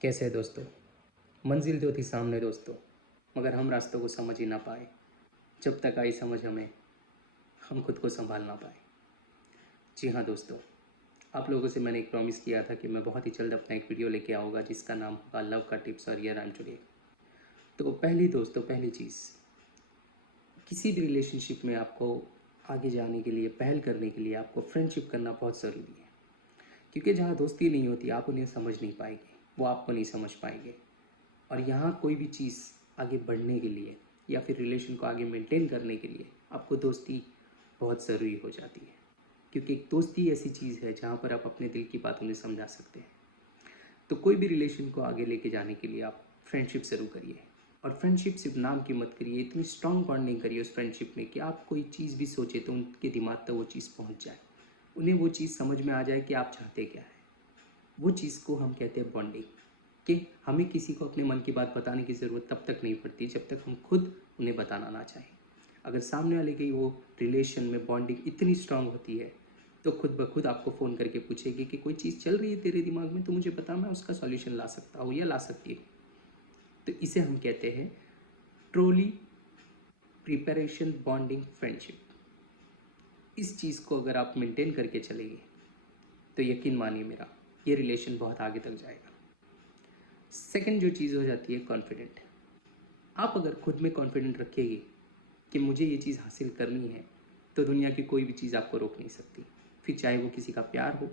कैसे है दोस्तों। मंजिल तो थी सामने दोस्तों, मगर हम रास्तों को समझ ही ना पाए। जब तक आई समझ हमें, हम खुद को संभाल ना पाए। जी हाँ दोस्तों, आप लोगों से मैंने एक प्रॉमिस किया था कि मैं बहुत ही जल्द अपना एक वीडियो लेके आऊँगा जिसका नाम होगा लव का टिप्स और हियर आई एम टुडे। तो पहली चीज़, किसी भी रिलेशनशिप में आपको आगे जाने के लिए, पहल करने के लिए आपको फ्रेंडशिप करना बहुत ज़रूरी है। क्योंकि जहाँ दोस्ती नहीं होती आप उन्हें समझ नहीं पाएंगे, वो आपको नहीं समझ पाएंगे। और यहाँ कोई भी चीज़ आगे बढ़ने के लिए या फिर रिलेशन को आगे मेंटेन करने के लिए आपको दोस्ती बहुत ज़रूरी हो जाती है। क्योंकि एक दोस्ती ऐसी चीज़ है जहाँ पर आप अपने दिल की बात उन्हें समझा सकते हैं। तो कोई भी रिलेशन को आगे लेके जाने के लिए आप फ्रेंडशिप शुरू करिए। और फ्रेंडशिप सिर्फ नाम की मत करिए, इतनी स्ट्रॉन्ग बॉन्डिंग करिए उस फ्रेंडशिप में कि आप कोई चीज़ भी सोचे तो उनके दिमाग तक वो चीज़ पहुँच जाए, उन्हें वो चीज़ समझ में आ जाए कि आप चाहते क्या है। वो चीज़ को हम कहते हैं बॉन्डिंग। कि हमें किसी को अपने मन की बात बताने की ज़रूरत तब तक नहीं पड़ती जब तक हम खुद उन्हें बताना ना चाहें। अगर सामने वाले की वो रिलेशन में बॉन्डिंग इतनी स्ट्रांग होती है तो खुद ब खुद आपको फ़ोन करके पूछेगी कि कोई चीज़ चल रही है तेरे दिमाग में तो मुझे बता, मैं उसका सॉल्यूशन ला सकता हूँ या ला सकती हूँ। तो इसे हम कहते हैं ट्रूली प्रिपरेशन बॉन्डिंग फ्रेंडशिप। इस चीज़ को अगर आप मेंटेन करके चलेंगे तो यकीन मानिए मेरा, ये रिलेशन बहुत आगे तक जाएगा। सेकंड जो चीज़ हो जाती है कॉन्फिडेंट। आप अगर खुद में कॉन्फिडेंट रखेंगे कि मुझे ये चीज़ हासिल करनी है तो दुनिया की कोई भी चीज़ आपको रोक नहीं सकती। फिर चाहे वो किसी का प्यार हो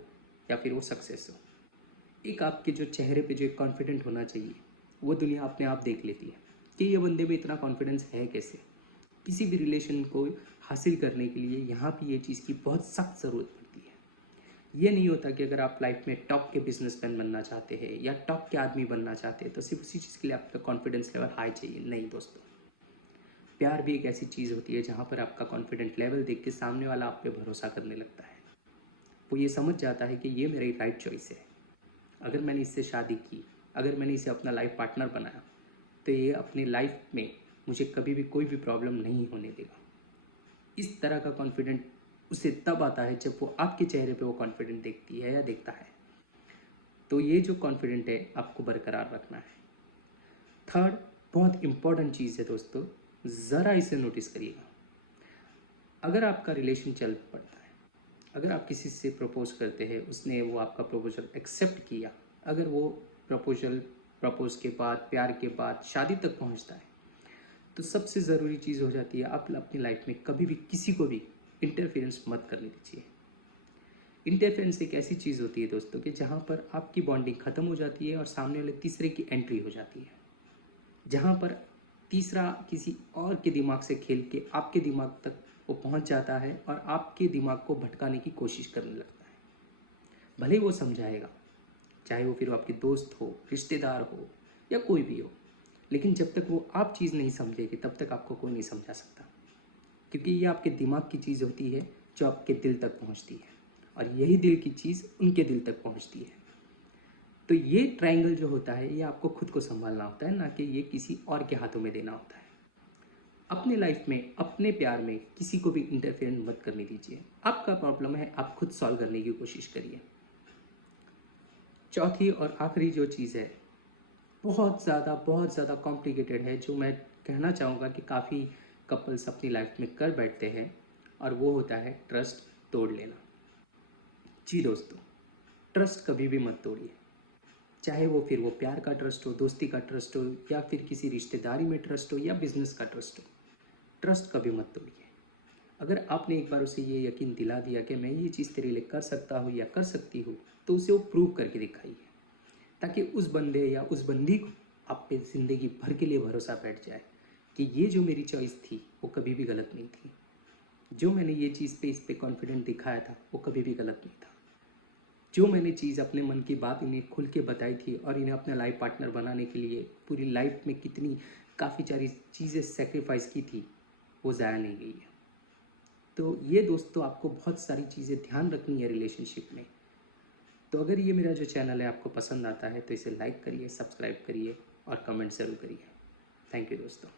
या फिर वो सक्सेस हो। एक आपके जो चेहरे पे जो एक कॉन्फिडेंट होना चाहिए वो दुनिया अपने आप देख लेती है कि ये बंदे में इतना कॉन्फिडेंस है कैसे। किसी भी रिलेशन को हासिल करने के लिए यहाँ भी ये चीज़ की बहुत सख्त ज़रूरत पड़ती है। ये नहीं होता कि अगर आप लाइफ में टॉप के बिजनेसमैन बनना चाहते हैं या टॉप के आदमी बनना चाहते हैं तो सिर्फ उसी चीज़ के लिए आपका कॉन्फिडेंस लेवल हाई चाहिए। नहीं दोस्तों, प्यार भी एक ऐसी चीज़ होती है जहाँ पर आपका कॉन्फिडेंट लेवल देख के सामने वाला आप पे भरोसा करने लगता है। वो ये समझ जाता है कि ये मेरी राइट चॉइस है। अगर मैंने इससे शादी की, अगर मैंने इसे अपना लाइफ पार्टनर बनाया तो ये अपनी लाइफ में मुझे कभी भी कोई भी प्रॉब्लम नहीं होने देगा। इस तरह का कॉन्फिडेंट उसे तब आता है जब वो आपके चेहरे पे वो कॉन्फिडेंट देखती है या देखता है। तो ये जो कॉन्फिडेंट है आपको बरकरार रखना है। थर्ड बहुत इंपॉर्टेंट चीज़ है दोस्तों, ज़रा इसे नोटिस करिएगा। अगर आपका रिलेशन चल पड़ता है, अगर आप किसी से प्रपोज करते हैं, उसने वो आपका प्रपोजल एक्सेप्ट किया, अगर वो प्रपोजल प्रपोज के बाद, प्यार के बाद शादी तक पहुंचता है, तो सबसे ज़रूरी चीज़ हो जाती है आप अपनी लाइफ में कभी भी किसी को भी इंटरफेरेंस मत करने दीजिए। इंटरफेरेंस एक ऐसी चीज़ होती है दोस्तों कि जहाँ पर आपकी बॉन्डिंग ख़त्म हो जाती है और सामने वाले तीसरे की एंट्री हो जाती है। जहाँ पर तीसरा किसी और के दिमाग से खेल के आपके दिमाग तक वो पहुँच जाता है और आपके दिमाग को भटकाने की कोशिश करने लगता है। भले ही वो समझाएगा, चाहे वो फिर आपके दोस्त हो, रिश्तेदार हो या कोई भी हो, लेकिन जब तक वो आप चीज़ नहीं समझेगी तब तक आपको कोई नहीं समझा सकता। क्योंकि ये आपके दिमाग की चीज़ होती है जो आपके दिल तक पहुँचती है और यही दिल की चीज़ उनके दिल तक पहुँचती है। तो ये ट्रायंगल जो होता है ये आपको खुद को संभालना होता है, ना कि ये किसी और के हाथों में देना होता है। अपने लाइफ में, अपने प्यार में किसी को भी इंटरफेरेंस मत करने दीजिए। आपका प्रॉब्लम है, आप खुद सॉल्व करने की कोशिश करिए। चौथी और आखिरी जो चीज़ है, बहुत ज़्यादा कॉम्प्लिकेटेड है, जो मैं कहना चाहूँगा कि काफ़ी कपल्स अपनी लाइफ में कर बैठते हैं, और वो होता है ट्रस्ट तोड़ लेना। जी दोस्तों, ट्रस्ट कभी भी मत तोड़िए। चाहे वो फिर वो प्यार का ट्रस्ट हो, दोस्ती का ट्रस्ट हो या फिर किसी रिश्तेदारी में ट्रस्ट हो या बिजनेस का ट्रस्ट हो, ट्रस्ट कभी मत तोड़िए। अगर आपने एक बार उसे ये यकीन दिला दिया कि मैं ये चीज़ तेरे लिए कर सकता हूँ या कर सकती हूँ, तो उसे वो प्रूव करके दिखाइए, ताकि उस बंदे या उस बंदी को आप पे ज़िंदगी भर के लिए भरोसा बैठ जाए कि ये जो मेरी चॉइस थी वो कभी भी गलत नहीं थी। जो मैंने ये चीज़ पे इस पे कॉन्फिडेंट दिखाया था वो कभी भी गलत नहीं था। जो मैंने चीज़ अपने मन की बात इन्हें खुल के बताई थी और इन्हें अपना लाइफ पार्टनर बनाने के लिए पूरी लाइफ में कितनी काफ़ी सारी चीज़ें सेक्रीफाइस की थी, वो ज़ाया नहीं गई है। तो ये दोस्तों आपको बहुत सारी चीज़ें ध्यान रखनी है रिलेशनशिप में। तो अगर ये मेरा जो चैनल है आपको पसंद आता है तो इसे लाइक करिए, सब्सक्राइब करिए और कमेंट ज़रूर करिए। थैंक यू दोस्तों।